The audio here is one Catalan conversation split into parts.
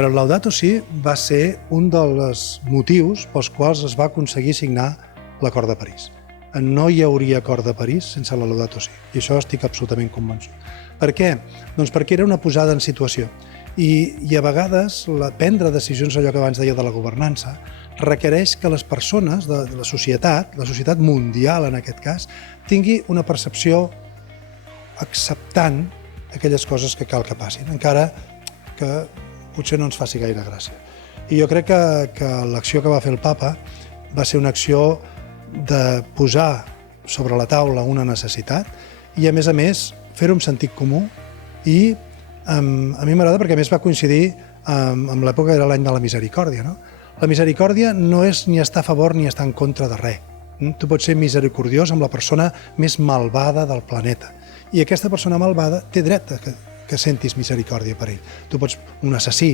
Però el Laudato Si va ser un dels motius pels quals es va aconseguir signar l'Acord de París. No hi hauria Acord de París sense la Laudato Si, i això estic absolutament convençut. Per què? Doncs perquè era una posada en situació. I a vegades prendre decisions, allò que abans deia de la governança, requereix que les persones de la societat mundial en aquest cas, tingui una percepció acceptant aquelles coses que cal que passin, encara que potser no ens faci gaire gràcia. I jo crec que l'acció que va fer el papa va ser una acció de posar sobre la taula una necessitat i, a més, fer-ho amb sentit comú i a mi m'agrada perquè, a més, va coincidir amb l'època que era l'any de la misericòrdia. No? La misericòrdia no és ni estar a favor ni estar en contra de res. Tu pots ser misericordiós amb la persona més malvada del planeta. I aquesta persona malvada té dret a que sentis misericòrdia per ell. Tu pots, un assassí,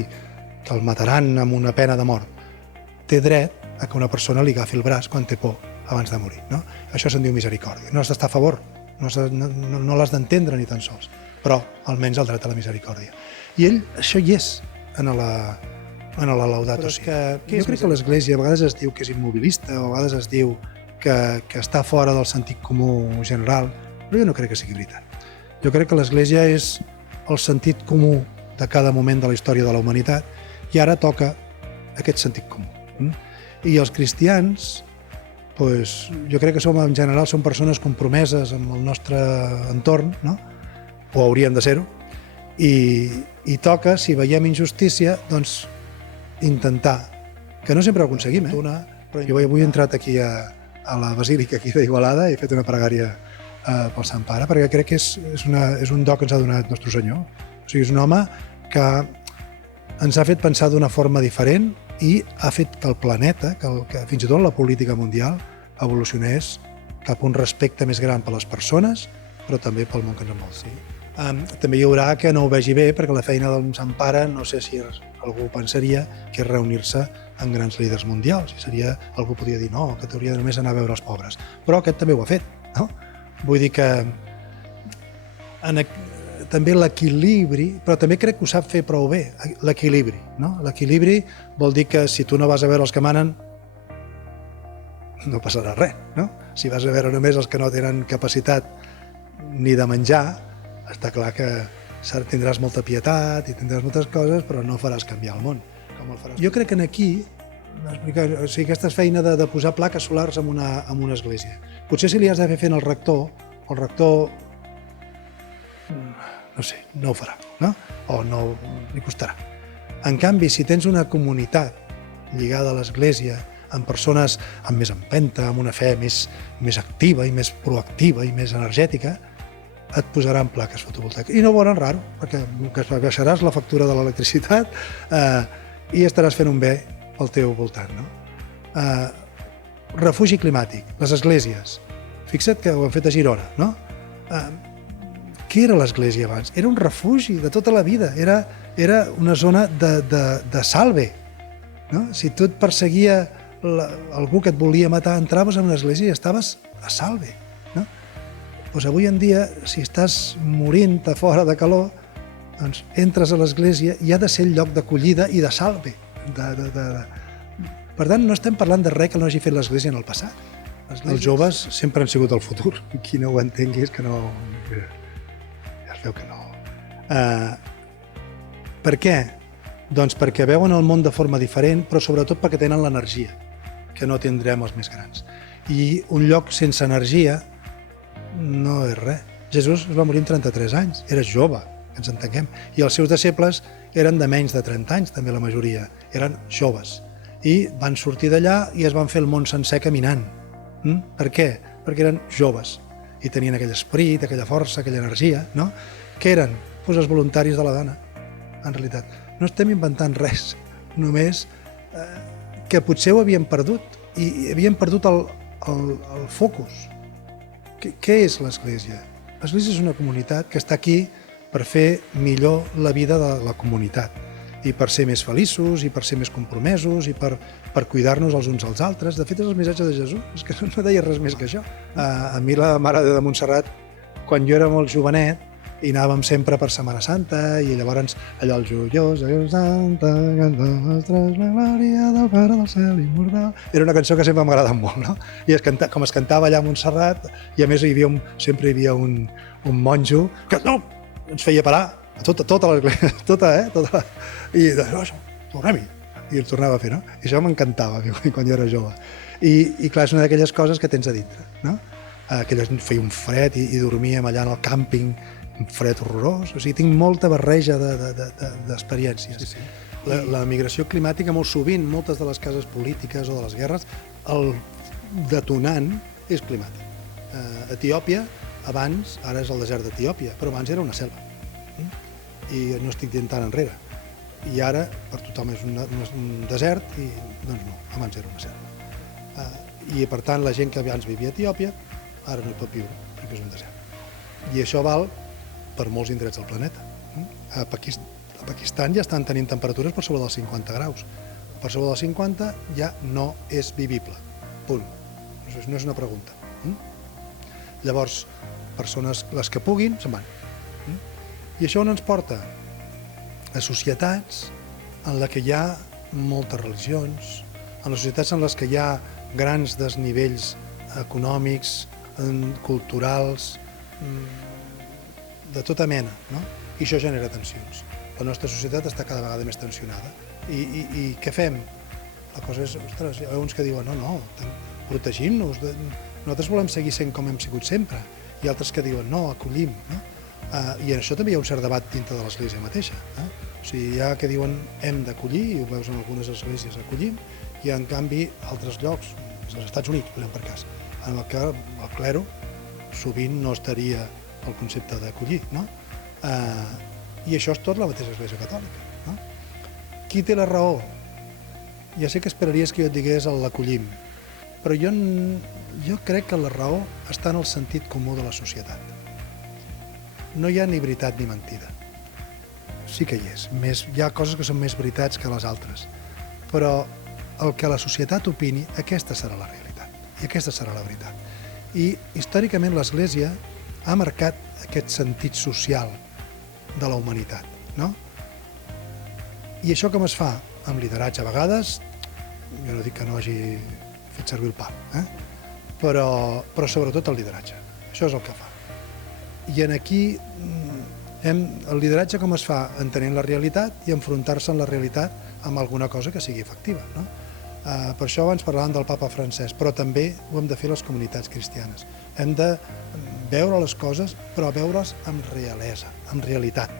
que el mataran amb una pena de mort, té dret a que una persona li agafi el braç quan té por abans de morir. No? Això se'n diu misericòrdia. No has d'estar a favor, no l'has d'entendre ni tan sols, però almenys el dret a la misericòrdia. I ell, això hi és en la Laudato Si. Jo crec que l'Església a vegades es diu que és immobilista, o a vegades es diu que està fora del sentit comú general, però jo no crec que sigui veritat. Jo crec que l'Església és el sentit comú de cada moment de la història de la humanitat i ara toca aquest sentit comú. I els cristians, jo crec que en general som persones compromeses amb el nostre entorn, no? O hauríem de ser-ho, i toca, si veiem injustícia, doncs intentar, que no sempre ho aconseguim, però jo avui he entrat aquí a la Basílica aquí d'Igualada i he fet una pregària pel Sant Pare, perquè crec que és un do que ens ha donat Nostre Senyor. O sigui, és un home que ens ha fet pensar d'una forma diferent i ha fet que el planeta, que fins i tot la política mundial, evolucionés cap a un respecte més gran per les persones, però també pel món que ens envolta. També hi haurà que no ho vegi bé, perquè la feina del Sant Pare, no sé si algú pensaria que és reunir-se amb grans líders mundials. Algú podria dir, no, que t'hauria de només anar a veure els pobres. Però aquest també ho ha fet, no? Vull dir que també l'equilibri, però també crec que ho sap fer prou bé, l'equilibri. L'equilibri vol dir que si tu no vas a veure els que manen, no passarà res. Si vas a veure només els que no tenen capacitat ni de menjar, està clar que tindràs molta pietat i tindràs moltes coses, però no faràs canviar el món. Jo crec que aquí, aquesta feina de posar plaques solars en una església. Potser si li has de fer fent el rector, no sé, no ho farà, o no li costarà. En canvi, si tens una comunitat lligada a l'església, amb persones amb més empenta, amb una fe més activa i més proactiva i més energètica, et posaran plaques fotovoltaiques. I no ho veuran raro, perquè baixaràs la factura de l'electricitat i estaràs fent un bé al teu voltant. Refugi climàtic, les esglésies. Fixa't que ho han fet a Girona, no? Què era l'església abans? Era un refugi de tota la vida, era una zona de salve. Si tu et perseguia algú que et volia matar, entraves en una església i estaves a salve. Avui en dia, si estàs morint a fora de calor, doncs entres a l'església i ha de ser el lloc d'acollida i de salve. Per tant, no estem parlant de res que no hagi fet l'església en el passat. Els joves sempre han sigut el futur. Qui no ho entengui és que no... Ja es veu que no. Per què? Doncs perquè veuen el món de forma diferent, però sobretot perquè tenen l'energia, que no tindrem els més grans. I un lloc sense energia no és res. Jesús es va morir amb 33 anys, era jove, que ens entenguem, i els seus deixebles eren de menys de 30 anys, també la majoria, eren joves. I van sortir d'allà i es van fer el món sencer caminant. Per què? Perquè eren joves i tenien aquell esperit, aquella força, aquella energia, no? Que eren els voluntaris de la dona, en realitat. No estem inventant res, només que potser ho havíem perdut, i havíem perdut el focus. Què és l'Església? L'Església és una comunitat que està aquí per fer millor la vida de la comunitat i per ser més feliços i per ser més compromesos i per cuidar-nos els uns als altres. De fet, és el missatge de Jesús, és que no deia res més que això. A mi la Mare de Montserrat, quan jo era molt jovenet, i anàvem sempre per Setmana Santa, i llavors allò els joiós, Santa, canta nostres la glòria del Pare del cel immortal. Era una cançó que sempre m'ha agradat molt, no? I com es cantava allà a Montserrat, i a més sempre hi havia un monjo que no, ens feia parar a tota l'església, tota, i tornem-hi, i el tornava a fer, no? I això m'encantava quan jo era jove. I clar, és una d'aquelles coses que tens a dintre, no? Aquella nit feia un fred i dormíem allà en el càmping, un fred horrorós, o sigui, tinc molta barreja d'experiències. Sí, sí. La migració climàtica, molt sovint, moltes de les cases polítiques o de les guerres, el detonant és climàtic. Etiòpia, abans, ara és el desert d'Etiòpia, però abans era una selva. I no estic dient tan enrere. I ara, per tothom és un desert, i doncs no, abans era una selva. I per tant, la gent que abans vivia a Etiòpia, ara no hi pot viure, perquè és un desert. I això val per molts indrets del planeta. A Pakistan ja estan tenint temperatures per sobre dels 50 graus. Per sobre dels 50 ja no és vivible. Punt. No és una pregunta. Llavors, persones, les que puguin, se'n van. I això on ens porta? A societats en les que hi ha moltes religions, en les societats en les que hi ha grans desnivells econòmics, culturals, de tota mena, no? I això genera tensions. La nostra societat està cada vegada més tensionada. I què fem? La cosa és, ostres, hi ha uns que diuen no, protegim-nos, nosaltres volem seguir sent com hem sigut sempre, i altres que diuen no, acollim, no? I en això també hi ha un cert debat dintre de l'Església mateixa. O sigui, hi ha que diuen hem d'acollir, i ho veus en algunes esglésies, acollim, i en canvi altres llocs, als Estats Units, per cas, en el que el clero sovint no estaria el concepte d'acollir, no? I això és tot la mateixa Església Catòlica, no? Qui té la raó? Ja sé que esperaries que jo et digués l'acollim, però jo crec que la raó està en el sentit comú de la societat. No hi ha ni veritat ni mentida. Sí que hi és. Hi ha coses que són més veritats que les altres, però el que la societat opini, aquesta serà la realitat, i aquesta serà la veritat. I històricament l'Església ha marcat aquest sentit social de la humanitat, no? I això com es fa? Amb lideratge a vegades, jo no dic que no hagi fet servir el pal, però sobretot el lideratge. Això és el que fa. I aquí el lideratge com es fa? Entenent la realitat i enfrontar-se amb la realitat amb alguna cosa que sigui efectiva, no? Per això abans parlàvem del papa Francesc, però també ho hem de fer les comunitats cristianes. Hem de veure les coses, però veure's amb realesa, amb realitat.